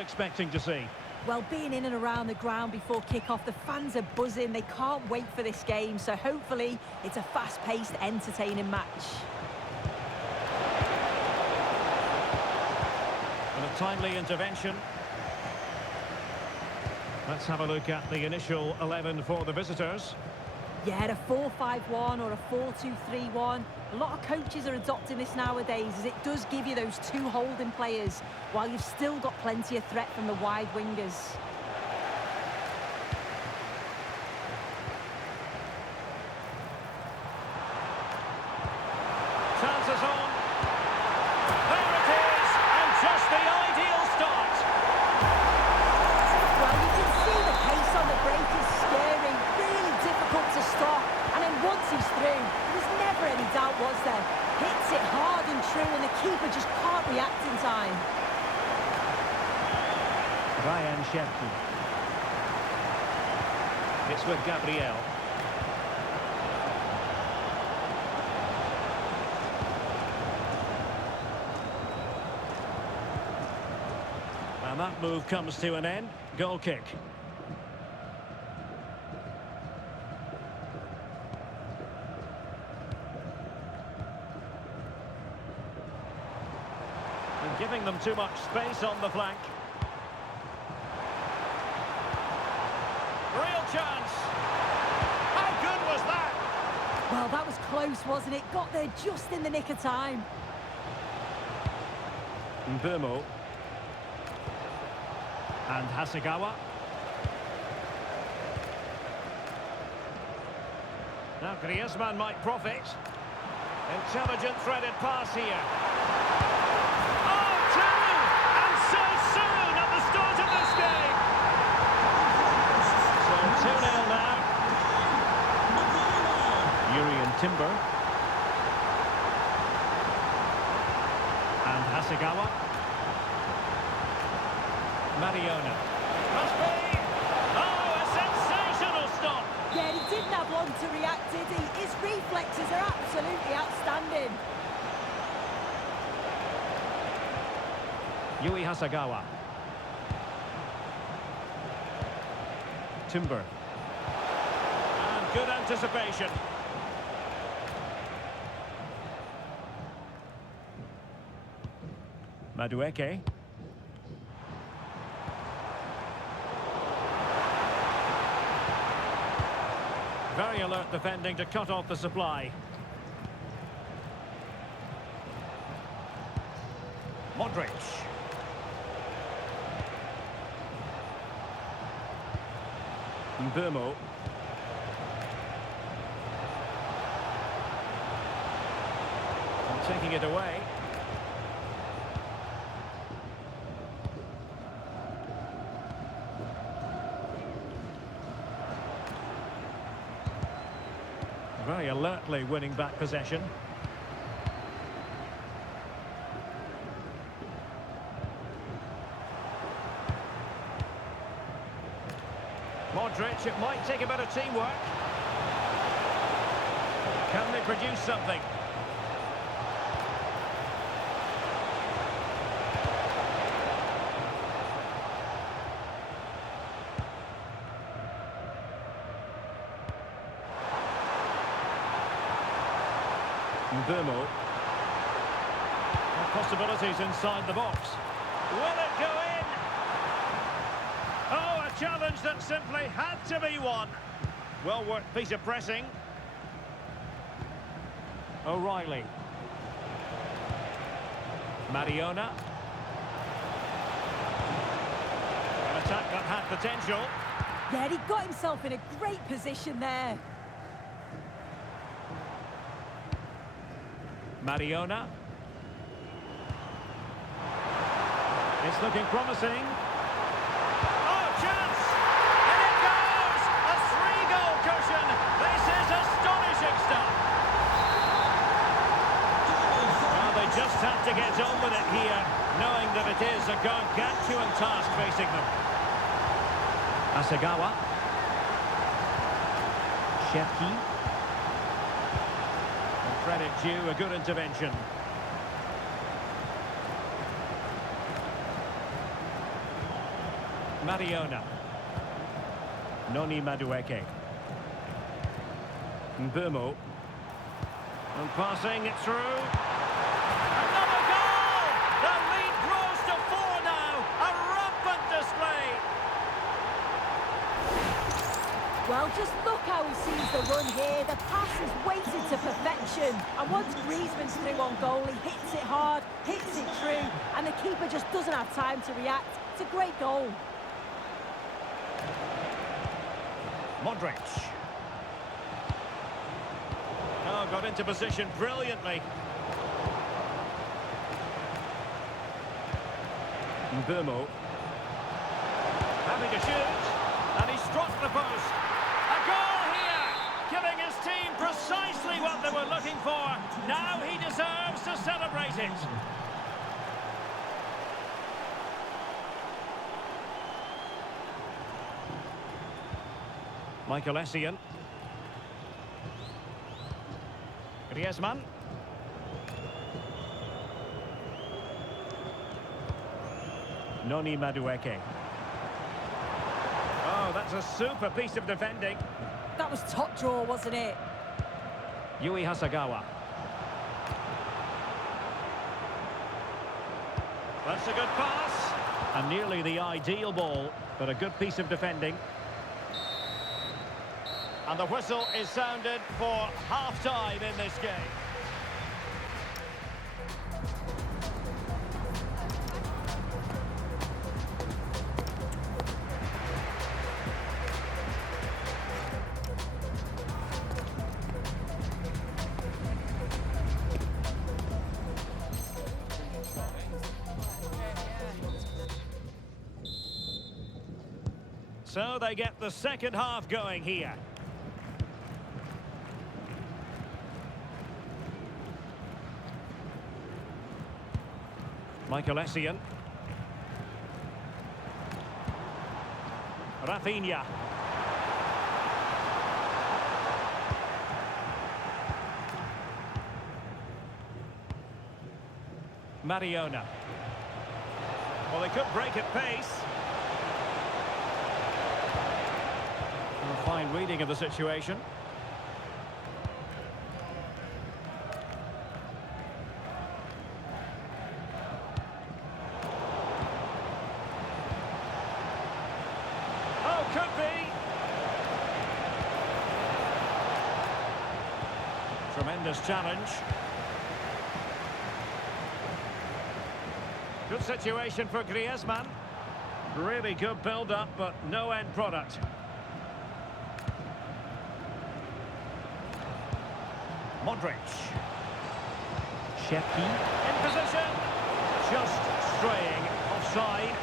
expecting to see? Well, being in and around the ground before kick-off, the fans are buzzing. They can't wait for this game, so hopefully it's a fast-paced, entertaining match. And a timely intervention. Let's have a look at the initial 11 for the visitors. Yeah, a 4-5-1 or a 4-2-3-1. A lot of coaches are adopting this nowadays, as it does give you those two holding players, while you've still got plenty of threat from the wide wingers. Chances on. There it is, and just the ideal start. Well, you can see the pace on the break is scary, really difficult to stop. And then once he's through, there was never any doubt, was there? Hits it hard and true, and the keeper just can't react in time. Ryan Cherki. It's with Gabriel. And that move comes to an end. Goal kick. And giving them too much space on the flank. Real chance. How good was that? Well, that was close, wasn't it? Got there just in the nick of time. Mbeumo. And Hasegawa. Now Griezmann might profit. Intelligent threaded pass here. Oh, two! And so soon at the start of this game! So 2-0 now. Urian Timber. And Hasegawa. Mariona. Must be! Oh, a sensational stop! Yeah, he didn't have long to react, did he? His reflexes are absolutely outstanding. Yui Hasegawa. Timber. And good anticipation. Madueke. Very alert defending to cut off the supply. Modric. Mbeumo. And taking it away. Very alertly winning back possession. Modric, it might take a bit of teamwork. Can they produce something? Mbeumo. Possibilities inside the box. Will it go in? Oh, a challenge that simply had to be won. Well worked piece of pressing. O'Reilly. Mariona. An attack that had potential. Yeah, he got himself in a great position there. Mariona. It's looking promising. Oh, chance! And it goes! A 3-goal cushion! This is astonishing stuff! Well, they just have to get on with it here, knowing that it is a gargantuan task facing them. Hasegawa. Cherki. Credit due, a good intervention. Mariona. Noni Madueke. Mbeumo. And passing it through. Another goal! The lead grows to 4 now. A rampant display. Well, just look how he sees the run here. The pass is weighted to perfection. And once Griezmann's through on goal, he hits it hard, hits it true, and the keeper just doesn't have time to react. It's a great goal. Modric. Oh, got into position brilliantly. Mbeumo. Having a shoot. And he struck the post. A goal here! Giving his team precisely what they were looking for. Now he deserves to celebrate it. Michael Essien. Griezmann. Noni Madueke. Oh, that's a super piece of defending. That was top draw, wasn't it? Yui Hasagawa. That's a good pass. And nearly the ideal ball, but a good piece of defending. And the whistle is sounded for half-time in this game. So they get the second half going here. Michael Essien. Rafinha. Mariona. Well, they could break at pace. A fine reading of the situation. Oh, could be. Tremendous challenge. Good situation for Griezmann. Really good build-up, but no end product. Modric. Shecky. In position. Just straying offside.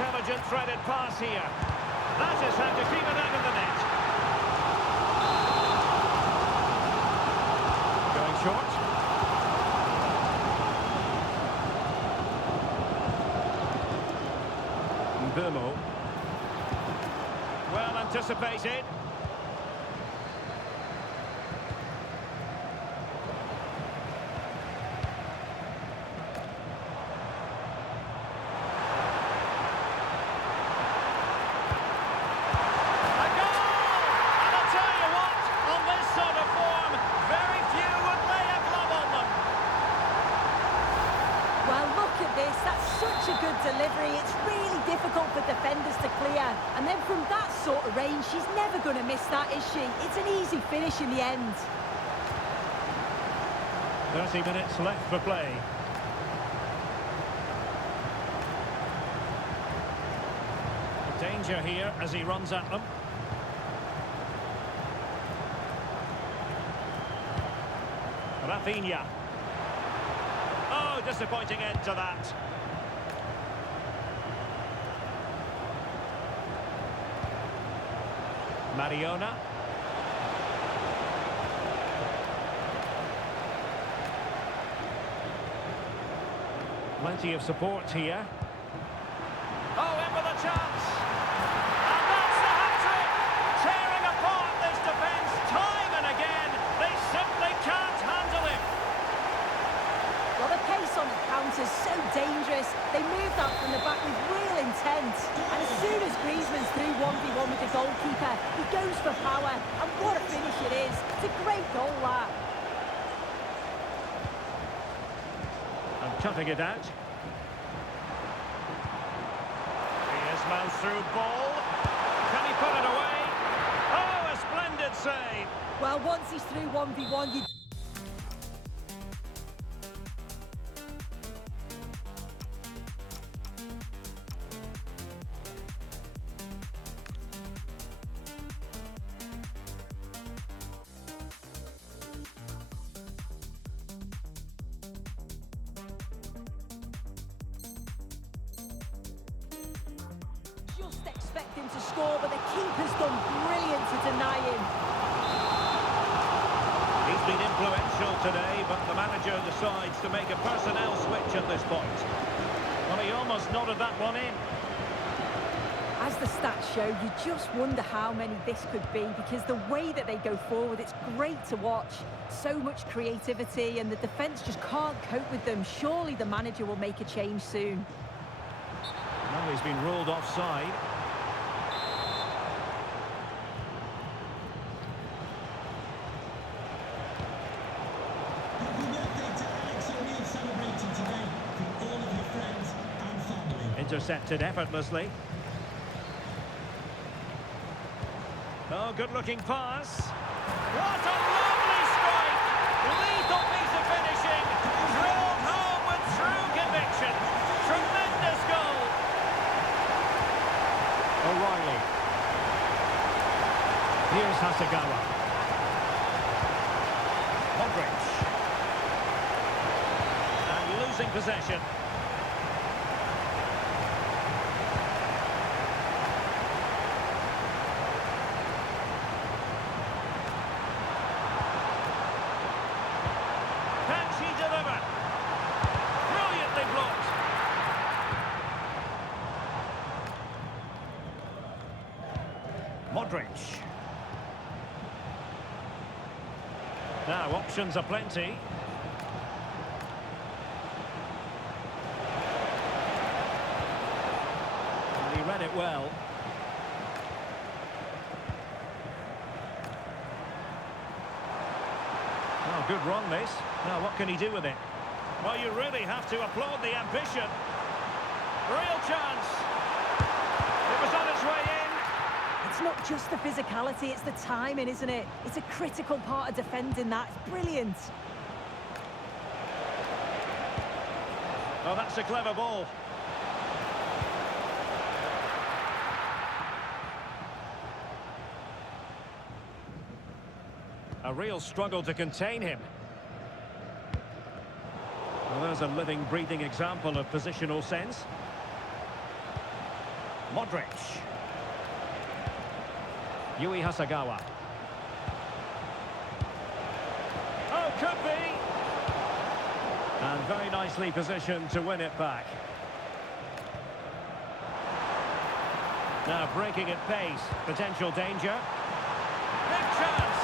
Intelligent threaded pass here. That is how to keep it out of the net. Going short. Mbeumo. Well anticipated. Delivery, it's really difficult for defenders to clear, and then from that sort of range she's never going to miss that, is she? It's an easy finish in the end. 30 minutes left for play. Danger here as he runs at them. Rafinha. Oh, disappointing end to that. Mariona. Plenty of support here. chance. And that's the hat-trick. Tearing apart this defence time and again. They simply can't handle him. Well, the pace on the counter's so dangerous. They moved out from the back with real intent. And as soon as Griezmann's through 1v1 with the goalkeeper, he goes for power. And what a finish it is. It's a great goal, that. And cutting it out. Griezmann through ball. Can he put it away? Oh, a splendid save. Well, once he's through 1v1, you... just expect him to score, but the keeper's done brilliant to deny him. He's been influential today, but the manager decides to make a personnel switch at this point. Well, he almost nodded that one in. As the stats show, you just wonder how many this could be, because the way that they go forward, it's great to watch. So much creativity, and the defence just can't cope with them. Surely the manager will make a change soon. Well, he's been ruled offside. Intercepted effortlessly. Oh, good-looking pass. What a lovely strike! Lethal piece of finishing. Drilled home with true conviction. Tremendous goal. O'Reilly. Here's Hasegawa. Modric. And losing possession. Brilliantly blocked. Modric. Now, options are plenty. And he read it well. Oh, good run, this. Now, what can he do with it? Well, you really have to applaud the ambition. Real chance. It was on its way in. It's not just the physicality, it's the timing, isn't it? It's a critical part of defending that. It's brilliant. Oh, that's a clever ball. A real struggle to contain him. Well, there's a living, breathing example of positional sense. Modric. Yui Hasegawa. Oh, could be. And very nicely positioned to win it back. Now breaking at pace. Potential danger. Big chance.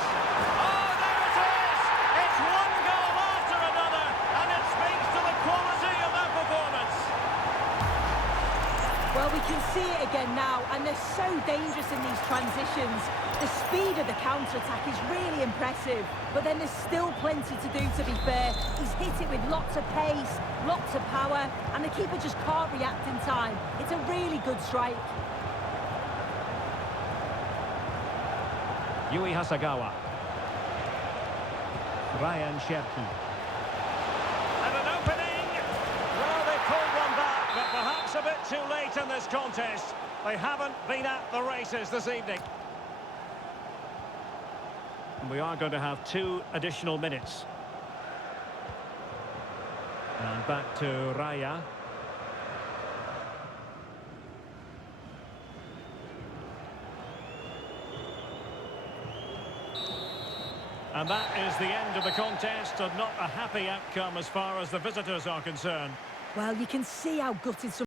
Oh, there it is! It's one goal after another, and it speaks to the quality of their performance. Well, we can see it again now, and they're so dangerous in these transitions. The speed of the counter-attack is really impressive, but then there's still plenty to do, to be fair. He's hit it with lots of pace, lots of power, and the keeper just can't react in time. It's a really good strike. Yui Hasegawa. Ryan Cherki. And an opening! Well, they pulled one back, but perhaps a bit too late in this contest. They haven't been at the races this evening. We are going to have 2 additional minutes. And back to Raya. And that is the end of the contest, and not a happy outcome as far as the visitors are concerned. Well, you can see how gutted some